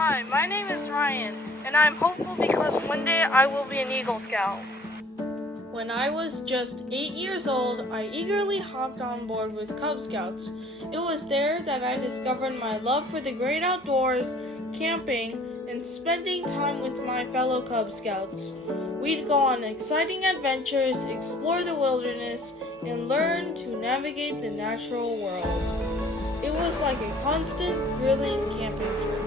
Hi, my name is Ryan, and I'm hopeful because one day I will be an Eagle Scout. When I was just 8 years old, I eagerly hopped on board with Cub Scouts. It was there that I discovered my love for the great outdoors, camping, and spending time with my fellow Cub Scouts. We'd go on exciting adventures, explore the wilderness, and learn to navigate the natural world. It was like a constant, thrilling camping trip.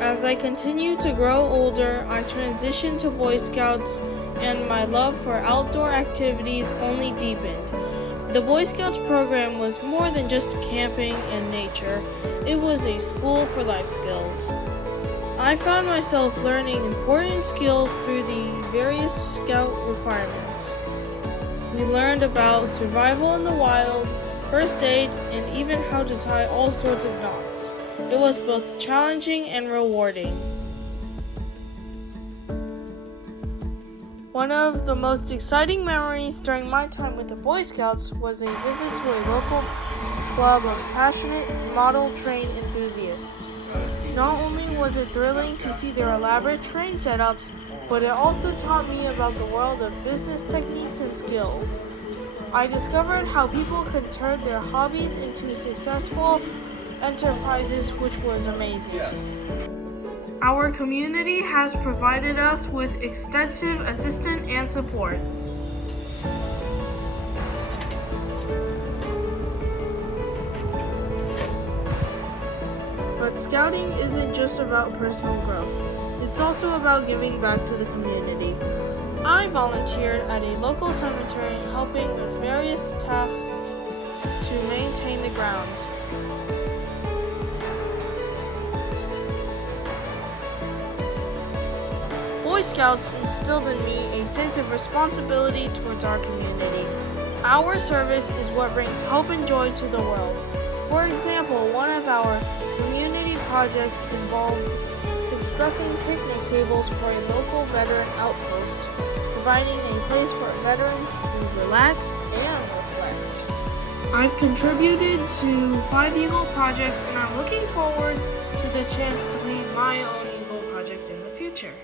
As I continued to grow older, I transitioned to Boy Scouts, and my love for outdoor activities only deepened. The Boy Scouts program was more than just camping and nature. It was a school for life skills. I found myself learning important skills through the various Scout requirements. We learned about survival in the wild, first aid, and even how to tie all sorts of knots. It was both challenging and rewarding. One of the most exciting memories during my time with the Boy Scouts was a visit to a local club of passionate model train enthusiasts. Not only was it thrilling to see their elaborate train setups, but it also taught me about the world of business techniques and skills. I discovered how people could turn their hobbies into successful enterprises, which was amazing. Our community has provided us with extensive assistance and support. But scouting isn't just about personal growth. It's also about giving back to the community. I volunteered at a local cemetery helping with various tasks to maintain the grounds. Boy Scouts instilled in me a sense of responsibility towards our community. Our service is what brings hope and joy to the world. For example, one of our community projects involved constructing picnic tables for a local veteran outpost, providing a place for veterans to relax and reflect. I've contributed to 5 Eagle projects, and I'm looking forward to the chance to lead my own Eagle project in the future.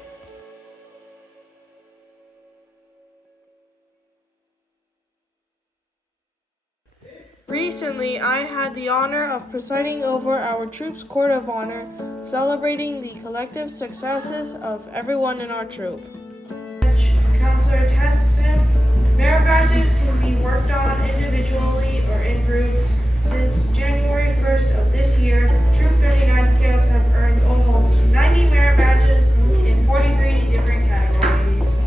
Recently, I had the honor of presiding over our troop's court of honor, celebrating the collective successes of everyone in our troop. Counselor tests him. Merit badges can be worked on individually or in groups. Since January 1st of this year, Troop 39 Scouts have earned almost 90 merit badges in 43 different categories.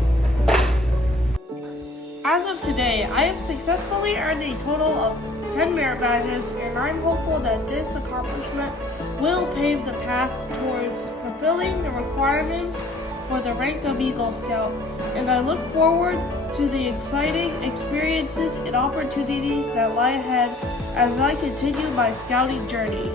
As of today, I have successfully earned a total of 10 merit badges, and I'm hopeful that this accomplishment will pave the path towards fulfilling the requirements for the rank of Eagle Scout, and I look forward to the exciting experiences and opportunities that lie ahead as I continue my scouting journey.